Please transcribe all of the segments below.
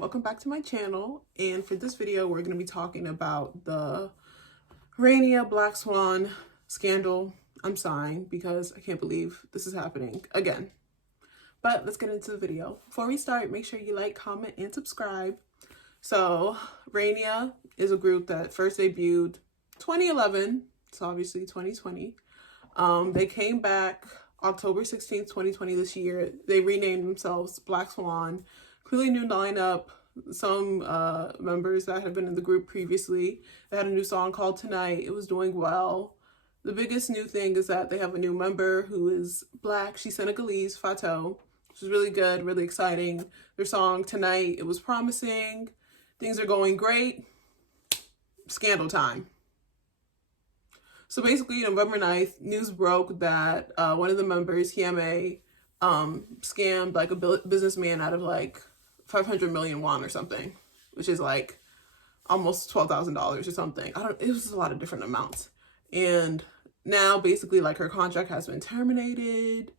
Welcome back to my channel, and for this video we're going to be talking about the Rania Blackswan scandal. I'm sighing because I can't believe this is happening again. But let's get into the video. Before we start, make sure you like, comment, and subscribe. So Rania is a group that first debuted 2011, so obviously 2020. They came back October 16th, 2020 this year. They renamed themselves Blackswan. Completely new lineup. Some members that have been in the group previously. They had a new song called Tonight. It was doing well. The biggest new thing is that they have a new member who is Black. She's Senegalese, FATOU, which is really good, really exciting. Their song Tonight, it was promising. Things are going great. Scandal time. So basically, November 9th, news broke that one of the members, Hyeme, scammed like a businessman out of like 500 million won or something, which is like almost $12,000 or something. It was a lot of different amounts. And now basically like her contract has been terminated.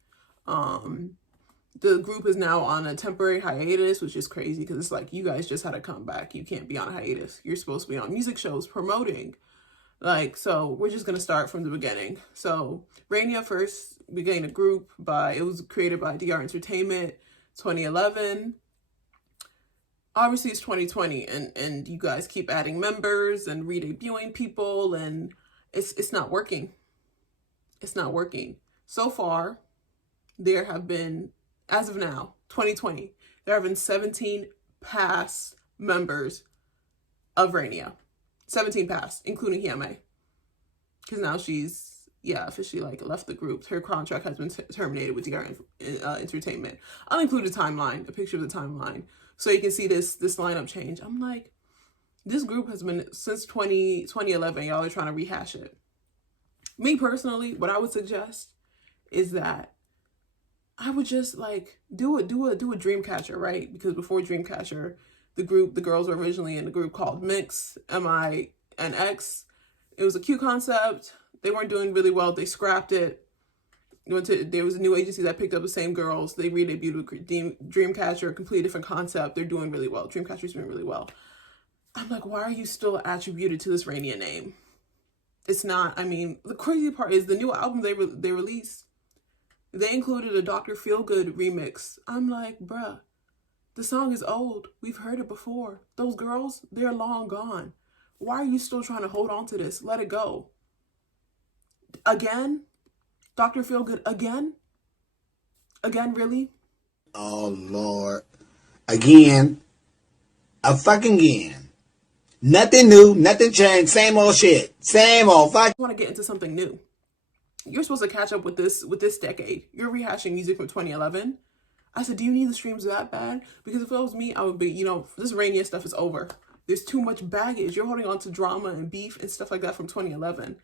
The group is now on a temporary hiatus, which is crazy because it's like, you guys just had to come back. You can't be on a hiatus. You're supposed to be on music shows promoting. Like, so we're just going to start from the beginning. So Rania first began a group it was created by DR Entertainment, 2011. Obviously it's 2020 and you guys keep adding members and re-debuting people and it's not working. It's not working. So far, there have been, as of now, 2020, there have been 17 past members of Rania. 17 past, including Hyeme. Because now she's, officially like left the group. Her contract has been terminated with DR Entertainment. I'll include a timeline, a picture of the timeline, so you can see this lineup change. I'm like, this group has been since 2011. Y'all are trying to rehash it. Me personally, what I would suggest is that I would just like do a Dreamcatcher, right? Because before Dreamcatcher, the girls were originally in a group called Mix, MINX. It was a cute concept. They weren't doing really well. They scrapped it. There was a new agency that picked up the same girls. They re-debuted Dreamcatcher, a completely different concept. They're doing really well. Dreamcatcher's doing really well. I'm like, why are you still attributed to this Rania name? It's not. I mean, the crazy part is the new album they released, they included a Dr. Feelgood remix. I'm like, bruh, the song is old. We've heard it before. Those girls, they're long gone. Why are you still trying to hold on to this? Let it go. Again? Dr. Feelgood again? Again, really? Oh, Lord. Again. A fucking again. Nothing new, nothing changed, same old shit. Same old fuck. I want to get into something new. You're supposed to catch up with this decade. You're rehashing music from 2011. I said, do you need the streams that bad? Because if it was me, I would be, this Rania stuff is over. There's too much baggage. You're holding on to drama and beef and stuff like that from 2011.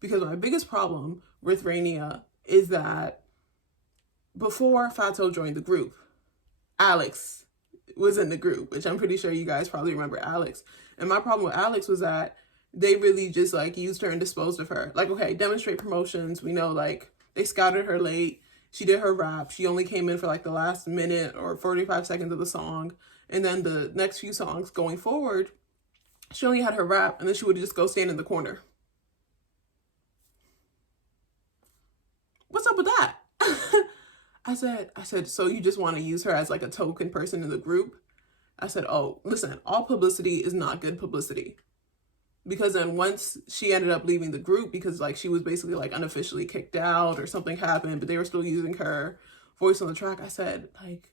Because my biggest problem with Rania is that before FATOU joined the group, Alex was in the group, which I'm pretty sure you guys probably remember Alex. And my problem with Alex was that they really just like used her and disposed of her. Like, okay, Demonstrate Promotions, we know like they scouted her late. She did her rap. She only came in for like the last minute or 45 seconds of the song. And then the next few songs going forward, she only had her rap and then she would just go stand in the corner. What's up with that? I said, so you just want to use her as like a token person in the group? I said, oh, listen, all publicity is not good publicity. Because then once she ended up leaving the group because like she was basically like unofficially kicked out or something happened, but they were still using her voice on the track. I said, like,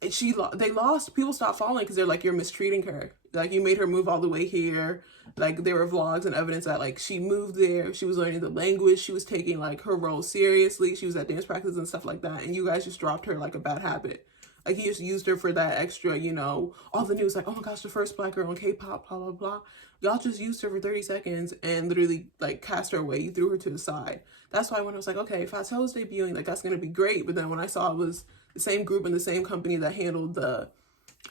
they lost. People stopped following because they're like, you're mistreating her. Like, you made her move all the way here. Like, there were vlogs and evidence that like she moved there. She was learning the language. She was taking like her role seriously. She was at dance practice and stuff like that. And you guys just dropped her like a bad habit. Like, he just used her for that extra, all the news, like, oh my gosh, the first Black girl in Kpop, blah, blah, blah. Y'all just used her for 30 seconds and literally, like, cast her away. You threw her to the side. That's why when I was like, okay, FATOU's debuting, like, that's going to be great. But then when I saw it was the same group and the same company that handled the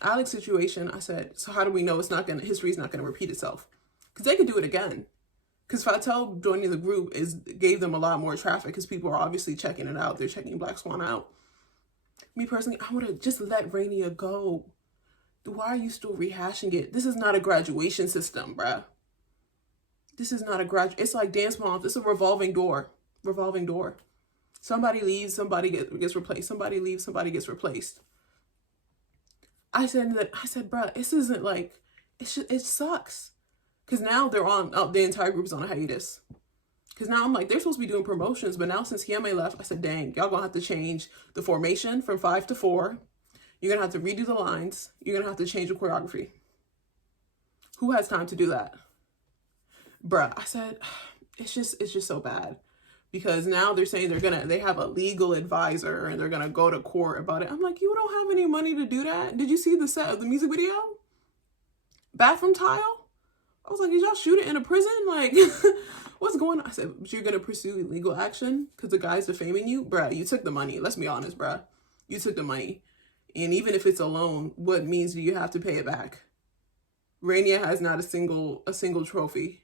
Alex situation, I said, so how do we know history's not going to repeat itself? Because they could do it again. Because FATOU joining the group gave them a lot more traffic because people are obviously checking it out. They're checking Blackswan out. Me personally, I would have just let Rania go. Why are you still rehashing it? This is not a graduation system, bruh. This is not a it's like dance moms. It's a revolving door. Revolving door. Somebody leaves, somebody gets replaced. Somebody leaves, somebody gets replaced. I said, bruh, this isn't like, it sucks. Because now they're on, the entire group is on a hiatus. Because now I'm like, they're supposed to be doing promotions, but now since Hyeme left, I said, dang, y'all gonna have to change the formation from 5 to 4. You're gonna have to redo the lines. You're gonna have to change the choreography. Who has time to do that? Bruh, I said, it's just so bad. Because now they're saying they have a legal advisor and they're gonna go to court about it. I'm like, you don't have any money to do that? Did you see the set of the music video? Bathroom tile? I was like, did y'all shoot it in a prison? Like, what's going on? I said, but you're gonna pursue legal action because the guy's defaming you? Bruh, you took the money. Let's be honest, bruh. You took the money. And even if it's a loan, what means do you have to pay it back? Rania has not a single trophy.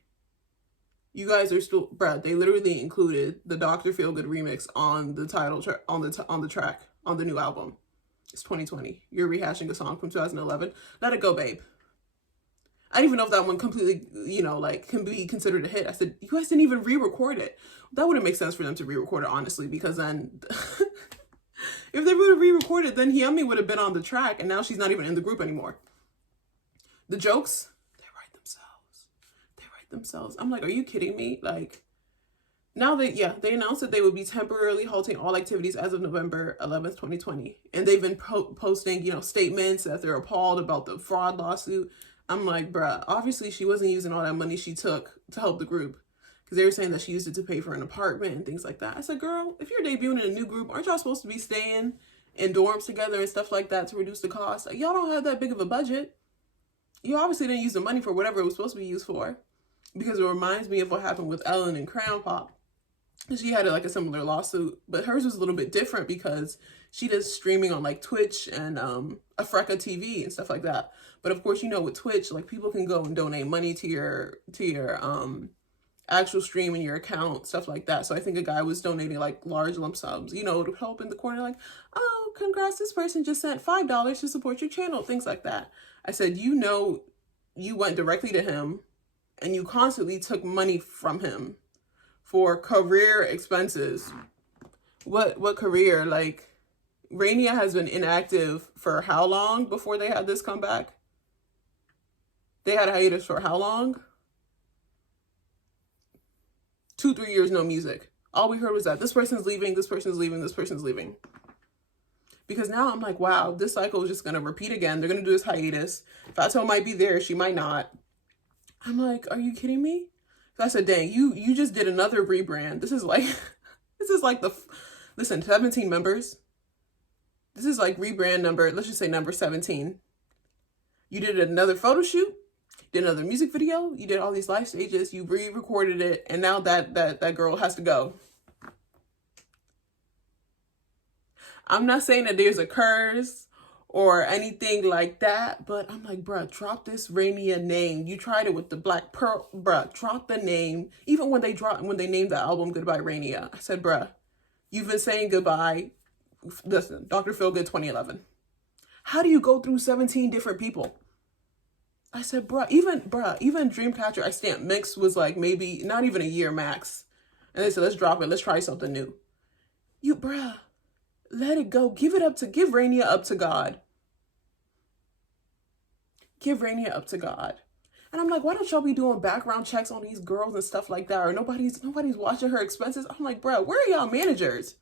You guys are still, bruh, they literally included the Dr. Feelgood remix on the title track, on the track, on the new album. It's 2020. You're rehashing a song from 2011. Let it go, babe. I didn't even know if that one completely, like, can be considered a hit. I said, you guys didn't even re-record it. That wouldn't make sense for them to re-record it, honestly, because then, if they would have re-recorded, then Hyeme would have been on the track, and now she's not even in the group anymore. The jokes, they write themselves. I'm like, are you kidding me? Like, now they announced that they would be temporarily halting all activities as of November 11th, 2020. And they've been posting, statements that they're appalled about the fraud lawsuit. I'm like, bruh, obviously she wasn't using all that money she took to help the group. Because they were saying that she used it to pay for an apartment and things like that. I said, girl, if you're debuting in a new group, aren't y'all supposed to be staying in dorms together and stuff like that to reduce the cost? Like, y'all don't have that big of a budget. You obviously didn't use the money for whatever it was supposed to be used for. Because it reminds me of what happened with Ellen and Kpop. She had like a similar lawsuit, but hers was a little bit different because she does streaming on like Twitch and Africa TV and stuff like that. But of course, with Twitch, like people can go and donate money to your actual stream and your account, stuff like that. So I think a guy was donating like large lump sums, to help in the corner, like, oh, congrats, this person just sent $5 to support your channel, things like that. I said, you went directly to him and you constantly took money from him for career expenses. What career? Like, Rania has been inactive for how long before they had this comeback? They had a hiatus for how long? 2-3 years, no music. All we heard was that this person's leaving, this person's leaving, this person's leaving. Because now I'm like, wow, this cycle is just going to repeat again. They're going to do this hiatus. FATOU might be there. She might not. I'm like, are you kidding me? So I said, dang, you just did another rebrand. This is like, listen, 17 members. This is like rebrand number, let's just say number 17. You did another photo shoot, did another music video, you did all these live stages, you re-recorded it, and now that girl has to go. I'm not saying that there's a curse or anything like that, but I'm like, bruh, drop this Rania name. You tried it with the Black Pearl, bruh, drop the name. Even when they named the album Goodbye Rania, I said, bruh, you've been saying goodbye. Listen, Dr. Feelgood 2011. How do you go through 17 different people? I said, even Dreamcatcher, I stamped Mix was like maybe not even a year max. And they said, let's drop it. Let's try something new. Let it go. Give Rania up to God. Give Rania up to God. And I'm like, why don't y'all be doing background checks on these girls and stuff like that? Or nobody's watching her expenses. I'm like, bruh, where are y'all managers?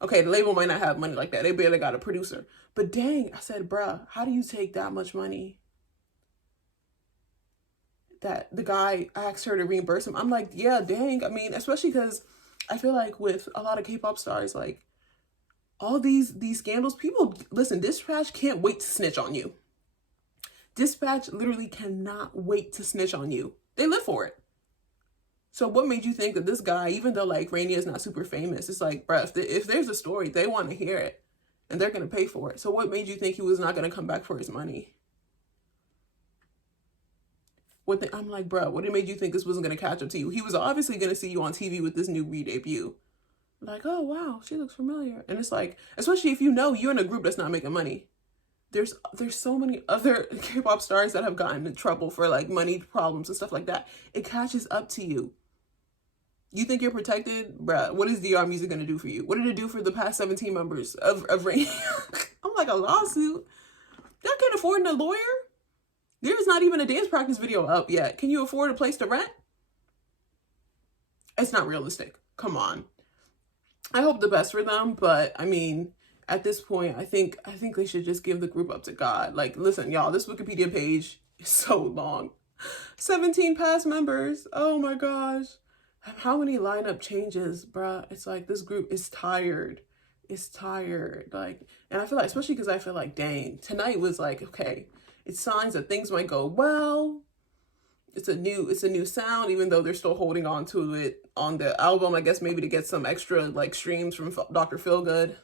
Okay, the label might not have money like that. They barely got a producer. But dang, I said, bruh, how do you take that much money? That the guy asked her to reimburse him. I'm like, yeah, dang. I mean, especially because I feel like with a lot of K-pop stars, like all these scandals, people, listen, Dispatch can't wait to snitch on you. Dispatch literally cannot wait to snitch on you. They live for it. So what made you think that this guy, even though like Rania is not super famous, it's like, bruh, if there's a story, they want to hear it and they're going to pay for it. So what made you think he was not going to come back for his money? I'm like, bruh, what made you think this wasn't going to catch up to you? He was obviously going to see you on TV with this new re-debut. Like, oh, wow, she looks familiar. And it's like, especially if you're in a group that's not making money. there's so many other K-pop stars that have gotten in trouble for like money problems and stuff like that. It catches up to you. You think you're protected? Bruh, what is DR Music gonna do for you? What did it do for the past 17 members of Rania? I'm like, a lawsuit? Y'all can't afford a lawyer? There's not even a dance practice video up yet. Can you afford a place to rent? It's not realistic. Come on. I hope the best for them, but I mean, at this point, I think they should just give the group up to God. Like, listen, y'all, this Wikipedia page is so long. 17 past members. Oh my gosh. How many lineup changes, bruh? It's like this group is tired. It's tired. Like, and I feel like, especially because I feel like, dang, tonight was like, okay, it's signs that things might go well. It's a new sound, even though they're still holding on to it on the album, I guess maybe to get some extra like streams from Dr. Feelgood.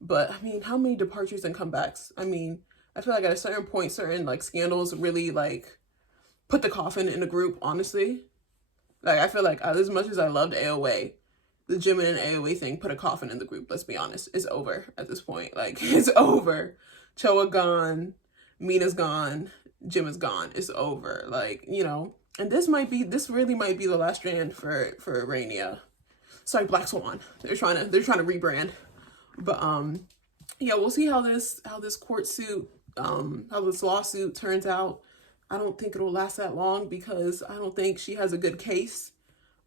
But I mean, how many departures and comebacks? I mean, I feel like at a certain point, certain like scandals really like put the coffin in the group, honestly. Like, I feel like as much as I loved AOA, the Jimin and AOA thing put a coffin in the group, let's be honest. It's over at this point. Like, it's over. Choa gone, Mina's gone, Jimin's gone. It's over. Like, you know, and this really might be the last strand for Rania. Sorry, Blackswan. They're trying to rebrand. But yeah, we'll see how this court suit, how this lawsuit turns out. I don't think it'll last that long because I don't think she has a good case.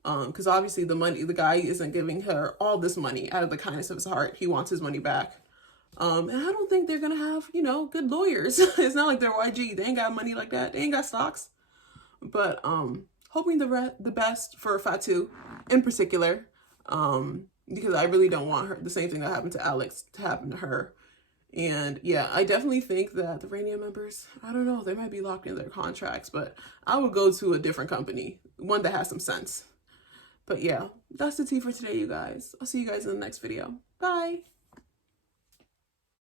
Because obviously the guy isn't giving her all this money out of the kindness of his heart. He wants his money back. And I don't think they're gonna have, you know, good lawyers. It's not like they're YG. They ain't got money like that. They ain't got stocks. But hoping the best for FATOU in particular. Because I really don't want the same thing that happened to Alex to happen to her. And yeah, I definitely think that the Rania members, I don't know, they might be locked in their contracts, but I would go to a different company, one that has some sense. But yeah, that's the tea for today, you guys. I'll see you guys in the next video. Bye.